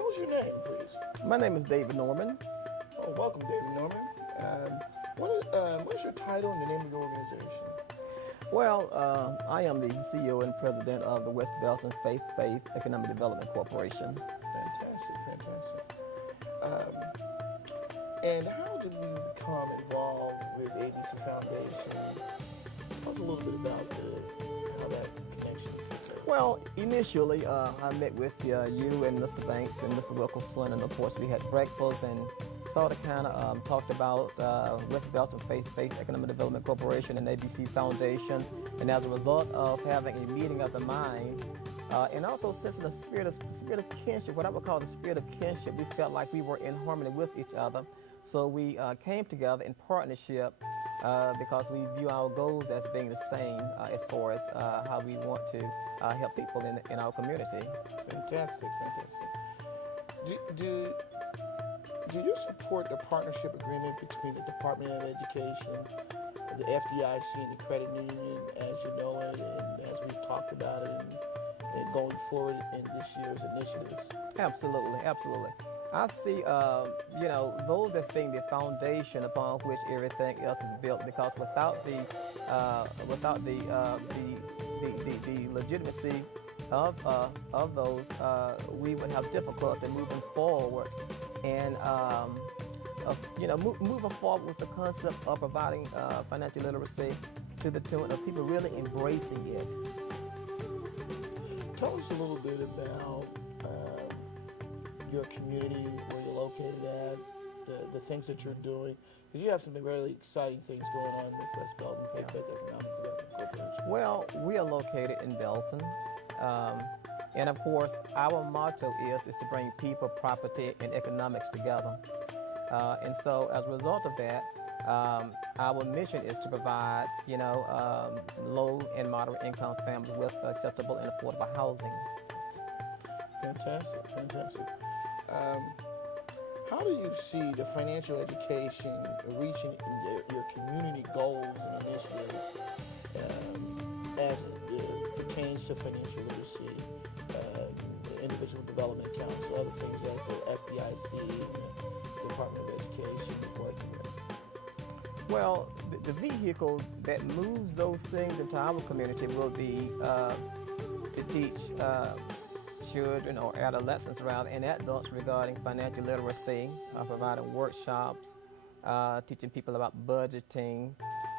tell us your name, please. My name is David Norman. Oh, welcome, David Norman. What is your title and the name of your organization? Well, I am the CEO and president of the West Belton Faith Economic Development Corporation. Fantastic, fantastic. And how did you become involved with ABC Foundation? Tell us a little bit about how that connection occurred. Well, initially, I met with you and Mr. Banks and Mr. Wilkerson, and of course we had breakfast and sort of kind of talked about West Belton Faith Economic Development Corporation and ABC Foundation. And as a result of having a meeting of the mind, and also sensing the spirit of kinship, what I would call the spirit of kinship, we felt like we were in harmony with each other. So we came together in partnership because we view our goals as being the same as far as how we want to help people in our community. Fantastic, fantastic. Do you support the partnership agreement between the Department of Education, the FDIC, and the credit union as you know it, and as we've talked about it, and going forward in this year's initiatives? Absolutely, absolutely. I see, those as being the foundation upon which everything else is built. Because without the legitimacy of those, we would have difficulty moving forward. And moving forward with the concept of providing financial literacy to the tune of people really embracing it. Tell us a little bit about your community, where you're located at, the things that you're doing, because you have some really exciting things going on with West Belton Faith-Based Economic Development Corporation. Well, we are located in Belton. And of course, our motto is to bring people, property, and economics together. And so as a result of that, our mission is to provide, low and moderate income families with accessible and affordable housing. Fantastic, fantastic. How do you see the financial education reaching your community goals and initiatives as it pertains to financial literacy, the Individual Development Council, other things like the FDIC, and the Department of Education is working with? Well, the vehicle that moves those things into our community will be to teach children or adolescents and adults regarding financial literacy, providing workshops, teaching people about budgeting,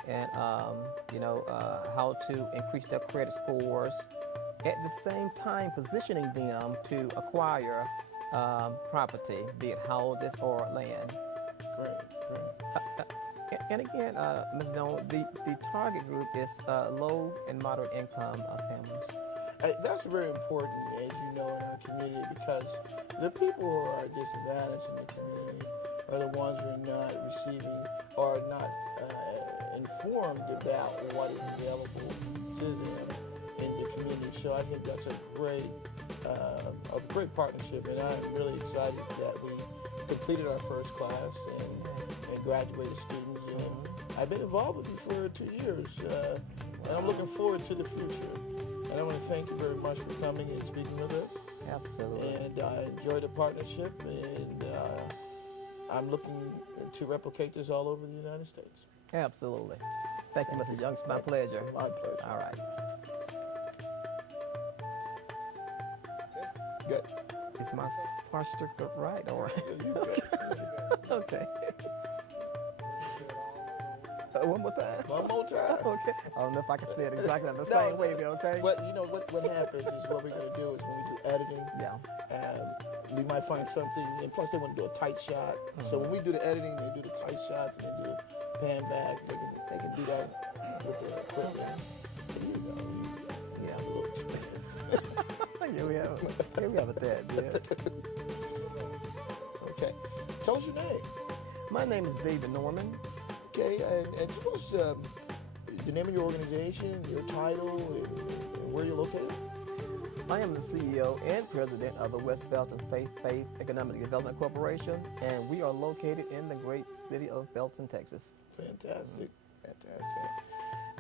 and how to increase their credit scores. At the same time, positioning them to acquire property, be it houses or land. Great, great. And again, Ms. Doan, the target group is low and moderate income families. That's very important, as you know, in our community, because the people who are disadvantaged in the community are the ones who are not receiving or not informed about what is available to them in the community. So I think that's a great partnership, and I'm really excited that we completed our first class and graduated students. And I've been involved with you for 2 years, and I'm looking forward to the future. And I want to thank you very much for coming and speaking with us. Absolutely. And I enjoyed the partnership, and I'm looking to replicate this all over the United States. Absolutely. Thank you, Mr. Young. It's my pleasure. My pleasure. All right. Good. Is my posture right? All right. You good. Okay. One more time. One more time. Okay. I don't know if I can say it exactly the same way, though, okay? But you know what happens is what we're going to do is when we do editing, we might find something, and plus they want to do a tight shot. So when we do the editing, they do the tight shots and they do pan back. They can do that with the equipment. There you go. You have a little experience. Yeah, we have a tad, yeah. Okay. Tell us your name. My name is David Norman. Okay, and tell us the name of your organization, your title, and where you're located. I am the CEO and president of the West Belton Faith Economic Development Corporation, and we are located in the great city of Belton, Texas. Fantastic, fantastic.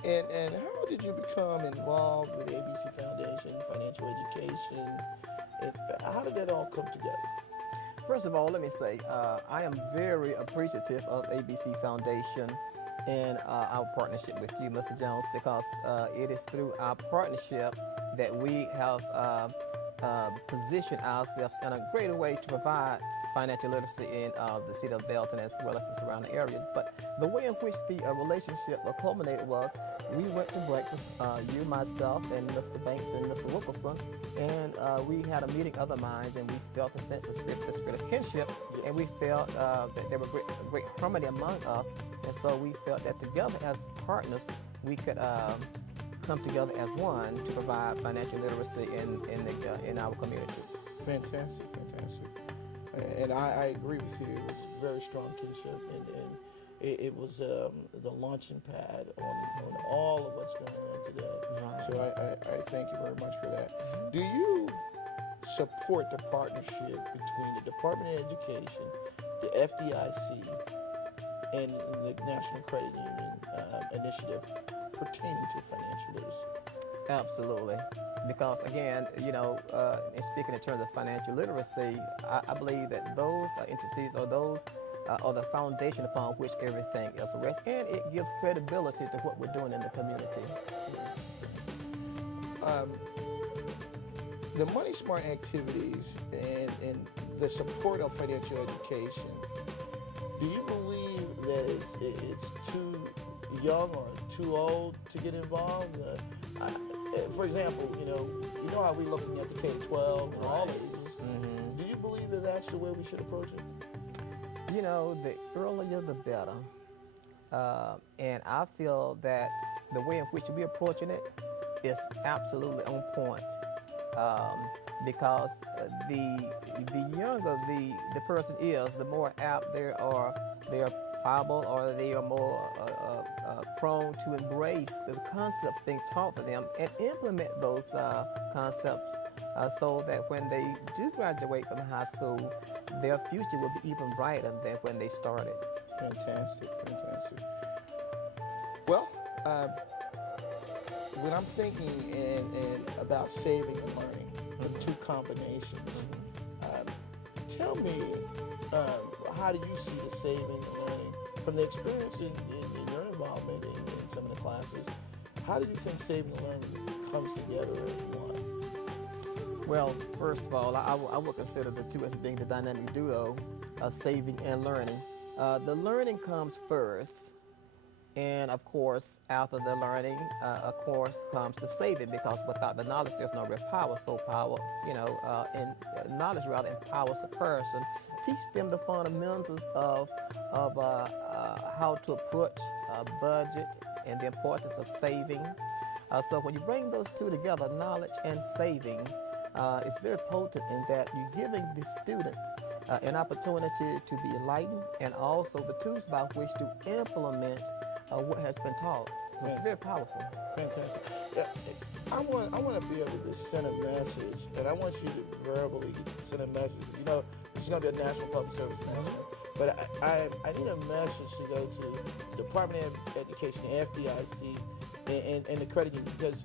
And how did you become involved with ABC Foundation, financial education? And how did that all come together? First of all, let me say I am very appreciative of ABC Foundation and our partnership with you, Mr. Jones, because it is through our partnership that we have positioned ourselves in a greater way to provide financial literacy in the city of Belton as well as the surrounding area. But the way in which the relationship culminated was we went to breakfast, you, myself, and Mr. Banks and Mr. Wilkerson, and we had a meeting of the minds, and we felt a sense of the spirit of kinship, and we felt that there was great harmony among us, and so we felt that together as partners we could come together as one to provide financial literacy in our communities. Fantastic, fantastic. And I agree with you. It was very strong kinship, and it was the launching pad on all of what's going on today. Right. So I thank you very much for that. Do you support the partnership between the Department of Education, the FDIC, and the National Credit Union initiative pertaining to financial literacy? Absolutely. Because again, you know, in speaking in terms of financial literacy, I believe that those entities or those are the foundation upon which everything else rests, and it gives credibility to what we're doing in the community. The Money Smart activities and the support of financial education, do you believe that it's too young or too old to get involved? For example, you know how we're looking at the K-12 and all ages. Mm-hmm. Do you believe that that's the way we should approach it? You know, the earlier the better. And I feel that the way in which we're approaching it is absolutely on point. Because the younger the person is, the more apt they are pliable, or they are more prone to embrace the concepts being taught to them and implement those concepts so that when they do graduate from high school, their future will be even brighter than when they started. Fantastic, fantastic. Well, when I'm thinking and about saving and learning, the two combinations, tell me, how do you see the saving and learning from the experience in your involvement in some of the classes? How do you think saving and learning comes together as one? Well, first of all, I would consider the two as being the dynamic duo of saving and learning. The learning comes first, and of course, after the learning, of course, comes the saving, because without the knowledge, there's no real power. So power, and knowledge rather empowers the person, teach them the fundamentals of how to approach a budget and the importance of saving. So when you bring those two together, knowledge and saving, it's very potent in that you're giving the student an opportunity to be enlightened, and also the tools by which to implement what has been taught. So it's very powerful. Fantastic. Yeah, I want to be able to send a message, and I want you to verbally send a message. You know, this is going to be a national public service announcement, but I need a message to go to the Department of Education, the FDIC, and the credit union, because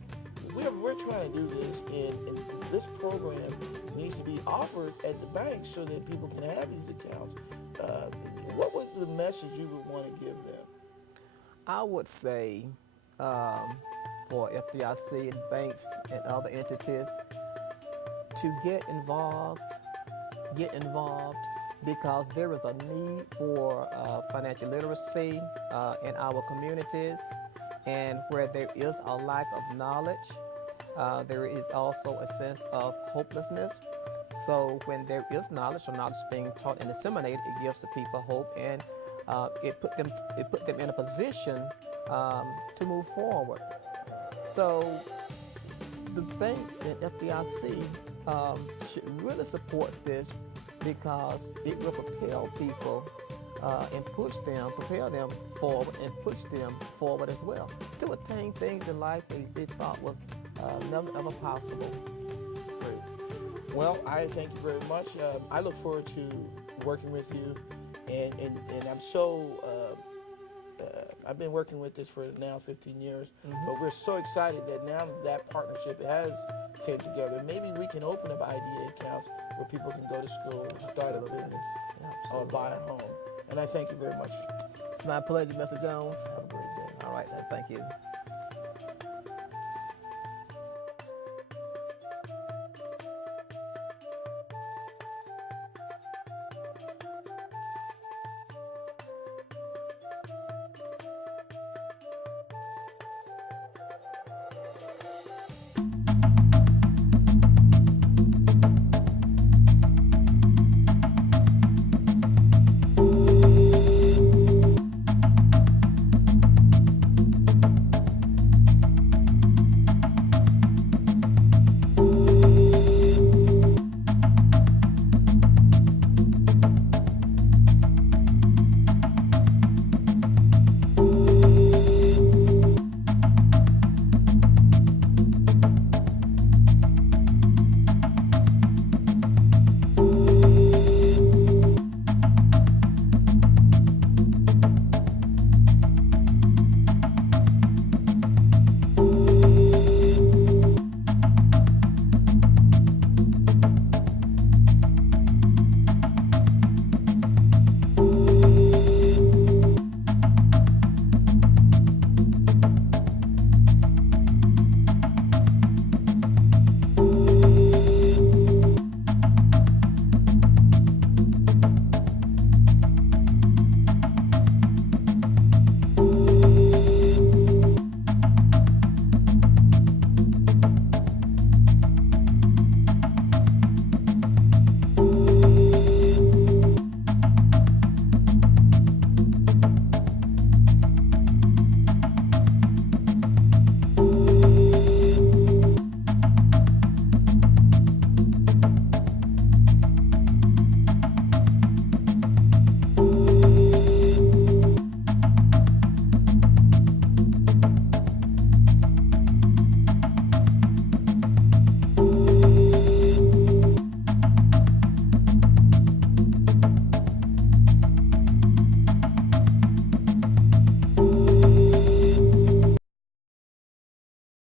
we're trying to do this, and this program needs to be offered at the bank so that people can have these accounts. What was the message you would want to give them? I would say for FDIC and banks and other entities to get involved, because there is a need for financial literacy in our communities, and where there is a lack of knowledge, there is also a sense of hopelessness. So when there is knowledge, or knowledge being taught and disseminated, it gives the people hope, and it put them in a position to move forward. So the banks and FDIC should really support this, because it will propel people and propel them forward, and push them forward as well to attain things in life they thought was never ever possible. Great. Well, I thank you very much. I look forward to working with you, and I'm so I've been working with this for now 15 years, but we're so excited that now that partnership has came together. Maybe we can open up IDA accounts where people can go to school, start a business, or buy a home. And I thank you very much. It's my pleasure, Mr. Jones. Have a great day. All right, sir. Thank you.